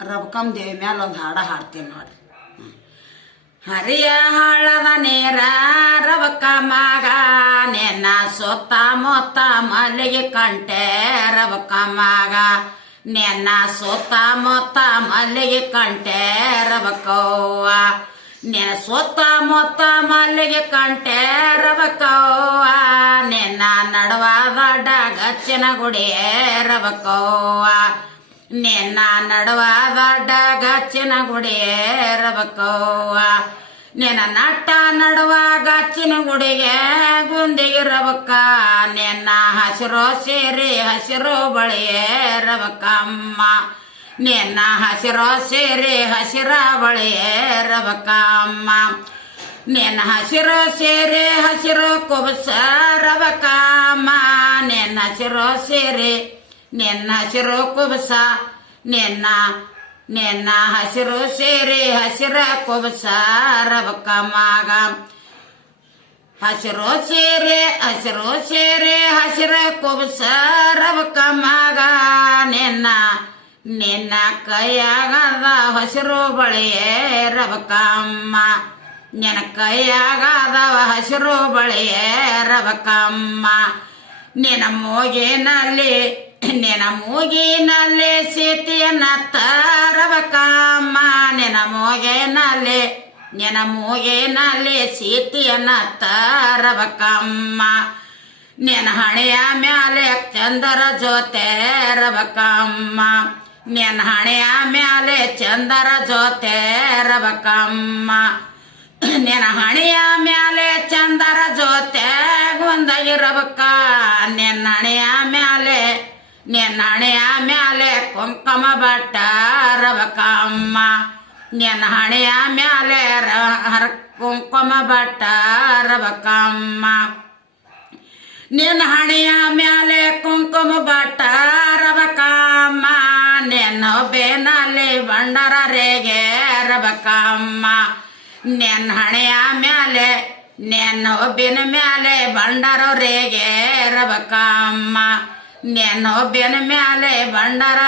ರಬಕಮ್ಮ ದೇವಿ ಮ್ಯಾಲ ಒಂದು ಹಾಡ ಹಾಡ್ತೀನಿ ನೋಡ್ರಿ. ಹರಿಯ ಹಳ್ಳದ ನೀರ ರಬಕ ಮಗ ನಿನ್ನ ಸುತ್ತಮುತ್ತ ಮಲ್ಲಿಗೆ ಕಂಟೆ ರಬಕ ಮಗ ನಿನ್ನ ಸುತ್ತಮುತ್ತ ಮಲ್ಲಿಗೆ ಕಂಟೆ ರಬಕವ್ವ ನಿನ್ನ ಸುತ್ತಮುತ್ತ ಮಲ್ಲಿಗೆ ಕಂಟೆ ರಬಕವ್ವ ನಿನ್ನ ನಡುವಾದ ಗಚ್ಚಿನ ಗುಡಿಯೇ ರಬಕವ್ವ ನಿನ್ನ ನಡುವಾದ ಗಚ್ಚಿನ ಗುಡಿಯೇ ರಬಕವ್ವ ನಿನ್ನ ನಟ್ಟ ನಡುವ ಗಚ್ಚಿನ ಗುಡಿಗೆ ಗುಂದಿಗೆ ರಬಕ ನಿನ್ನ ಹಸಿರು ಸೀರೆ ಹಸಿರು ಬಳಿಯೇ ರಬಕಮ್ಮ ನಿನ್ನ ಹಸಿರು ಸೀರೆ ಹಸಿರ ಬಳಿಯೇ ರಬಕಮ್ಮ ನಿನ್ನ ಹಸಿರು ಸೀರೆ ಹಸಿರು ಕುಬಸ ರಬಕಮ್ಮ ನಿನ್ನ ಹಸಿರು ಸೀರೆ ನಿನ್ನ ಹಸಿರು ಕುಬಸ ನಿನ್ನ ಹಸಿರು ಸೀರೆ ಹಸಿರ ಕುಬಸ ರಬಕ ಮಗ ಹಸಿರು ಸೀರೆ ಹಸಿರ ಕುಬಸ ರಬಕ ಮಗ ನಿನ್ನ ಕೈಯಾಗದ ಹಸಿರು ಬಳಿಯೇ ರಬಕಮ್ಮ ನಿನ್ನ ಕೈಯಾಗದವ ಹಸಿರು ಬಳಿಯೇ ರಬಕಮ್ಮ ನಿನ್ನ ಮೂಗಿನಲ್ಲಿ ಸೀತೆಯನ್ನ ರಬಕಮ್ಮ ನಿನ್ನ ಮೂಗಿನಲ್ಲಿ ಸೀತೆಯನ್ನ ರಬಕಮ್ಮ ನಿನ್ನ ಹಣೆಯ ಮ್ಯಾಲೆ ಚಂದರ ಜೊತೆ ರಬಕಮ್ಮ ನಿನ್ನ ಹಣೆಯ ಮ್ಯಾಲೆ ಚಂದರ ಜೊತೆ ರಬಕಮ್ಮ ನಿನ್ನ ಹಣೆಯ ಮ್ಯಾಲೆ ಚಂದರ ಜೊತೆ ಗುಂದಗಿ ರಬಕ ನಿನ್ನ ಹಣೆಯ ಮ್ಯಾಲೆ ಕುಂಕುಮ ಬಟ್ಟ ರಬಕಮ್ಮ ನಿನ್ನ ಹಣೆಯ ಮ್ಯಾಲೆ ಕುಂಕುಮ ಬಟ್ಟ ರಬಕಮ್ಮ ನಿನ್ನ ಹಣೆಯ ಮ್ಯಾಲೆ ಕುಂಕುಮ ಬಟ್ಟ ರಬಕಮ್ಮ ನಿನ್ನ ಬೇನಲ್ಲಿ ಬಂಡರ ರೇಗೆ ರಬಕಮ್ಮ ನಿನ್ನ ಹಣೆಯ ಮ್ಯಾಲೆ ನಿನ್ನ ಒಬ್ಬಿನ ಮ್ಯಾಲೆ ಬಂಡರ ರೇಗೆ ರಬಕಮ್ಮ ನಿನ್ನ ಒಬ್ಬಿನ ಮ್ಯಾಲೆ ಬಂಡರ